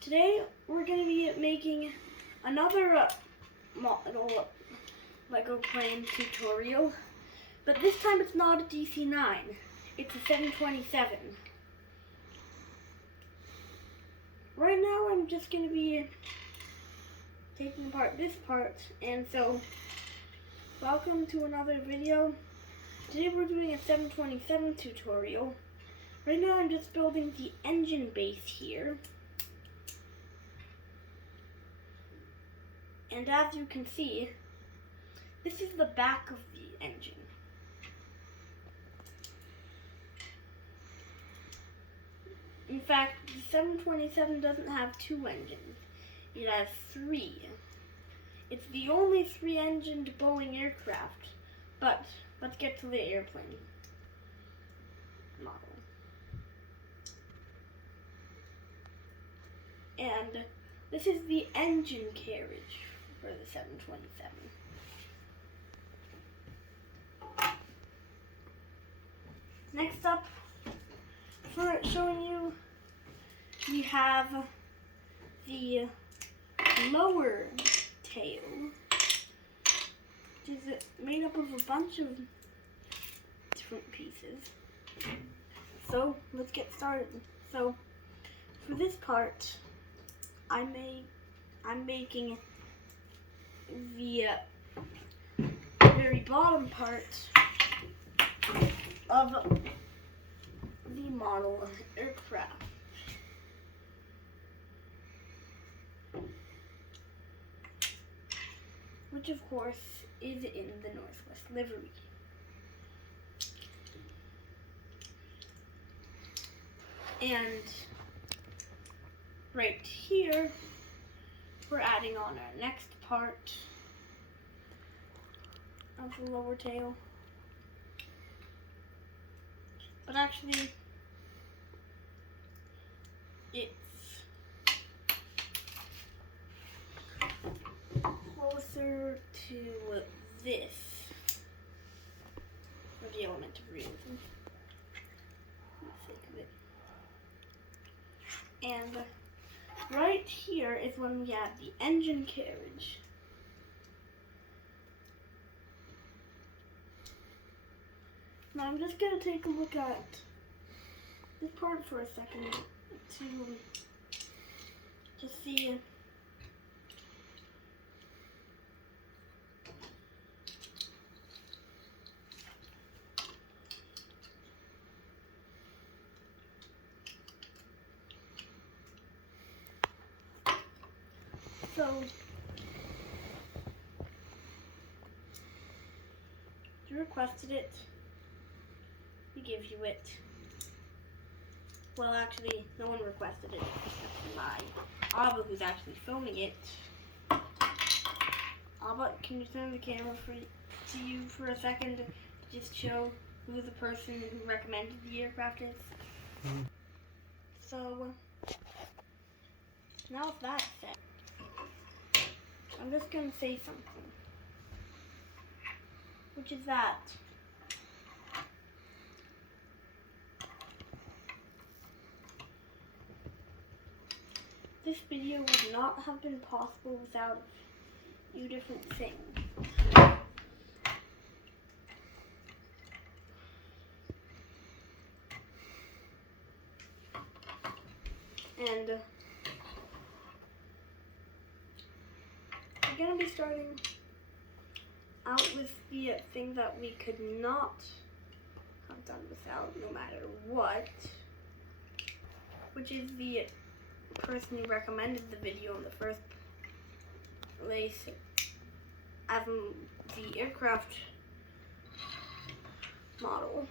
Today we're going to be making another model Lego plane tutorial, but this time it's not a DC-9, it's a 727. Right now I'm just going to be taking apart this part, and so welcome to another video. Today we're doing a 727 tutorial. Right now I'm just building the engine base here. And as you can see, this is the back of the engine. In fact, the 727 doesn't have two engines. It has three. It's the only three-engined Boeing aircraft, but let's get to the airplane model. And this is the engine carriage for the 727. Next up, for showing you, we have the lower tail, which is made up of a bunch of different pieces. So let's get started. So for this part, I'm making the very bottom part of the model aircraft. Which of course is in the Northwest livery. And right here, we're adding on our next part of the lower tail. But actually, it's closer to this, for the element of realism, for the sake of it. And right here is when we have the engine carriage. Now I'm just going to take a look at this part for a second to see so you requested it. We give you it. Well, actually, no one requested it except my Abba, who's actually filming it. Abba, can you turn the camera to you for a second to just show who the person who recommended the aircraft is? So, now with that said, I'm just going to say something. Which is that this video would not have been possible without a few different things. And we're going to be starting out with the thing that we could not have done without no matter what, which is the person who recommended the video in the first place as the aircraft model.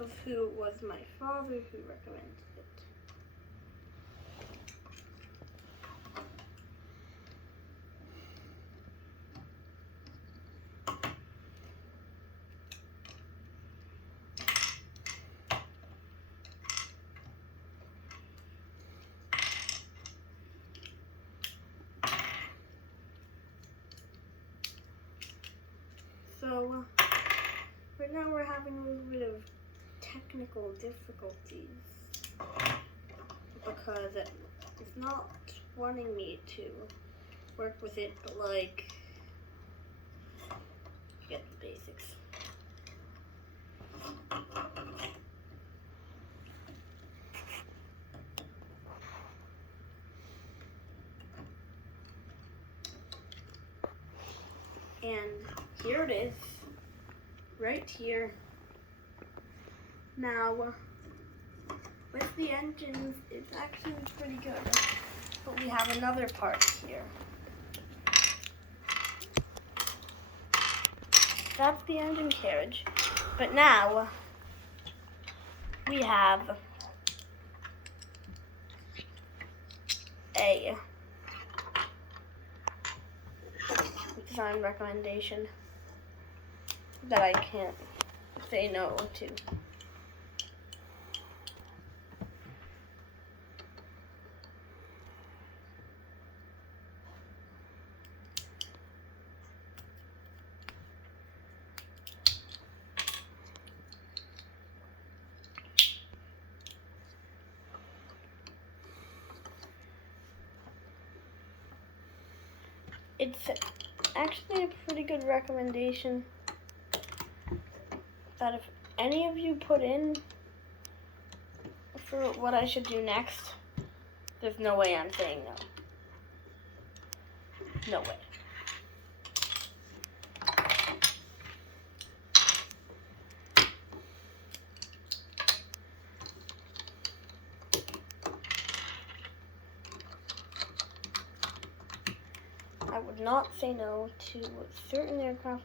Of who was my father who recommended it. having a little bit of technical difficulties because it's not wanting me to work with it, but like, get the basics. And here it is, right here. Now, with the engines, it's actually pretty good, but we have another part here. That's the engine carriage, but now we have a design recommendation that I can't say no to. It's actually a pretty good recommendation that if any of you put in for what I should do next, there's no way I'm saying no. No way. I would not say no to certain aircraft,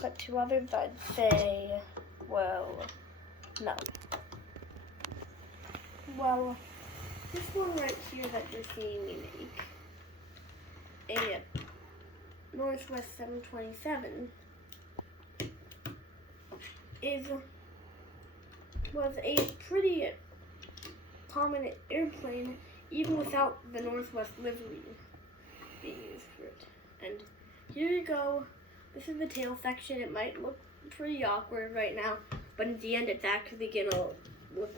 but to others I'd say, well, no. Well, this one right here that you're seeing me make, a Northwest 727, was a pretty common airplane, even without the Northwest livery being used for it. And here you go. This is the tail section. It might look pretty awkward right now, but in the end it's actually gonna look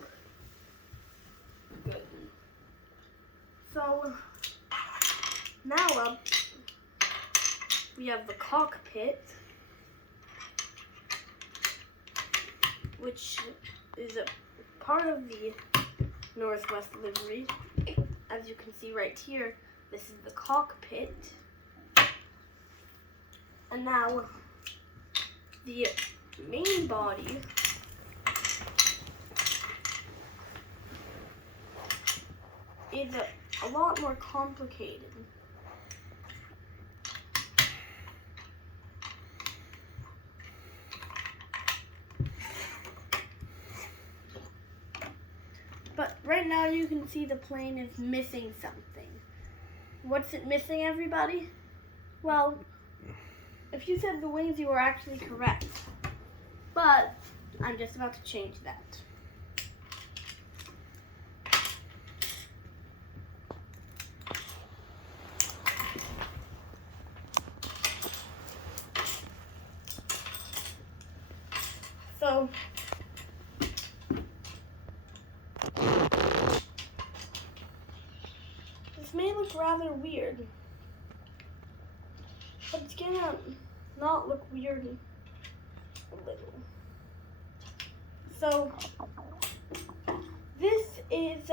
good. So now we have the cockpit, which is a part of the Northwest livery. As you can see right here, this is the cockpit. And now the main body is a lot more complicated. But right now you can see the plane is missing something. What's it missing, everybody? Well, if you said the wings, you were actually correct. But I'm just about to change that. So this may look rather weird, but it's gonna not look weird a little. So this is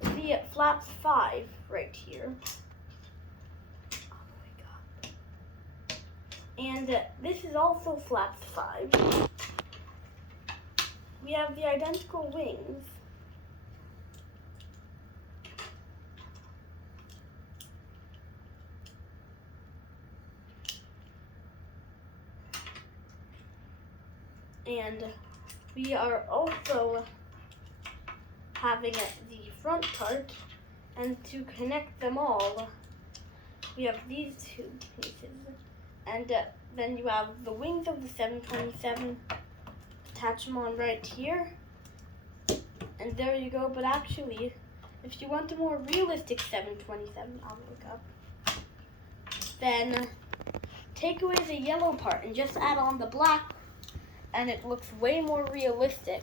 the flaps 5 right here. Oh my god. And this is also flaps 5. We have the identical wings. And we are also having the front part, and to connect them all, we have these two pieces. And then you have the wings of the 727, attach them on right here, and there you go. But actually, if you want a more realistic 727, I'll look up, then take away the yellow part and just add on the black, and it looks way more realistic.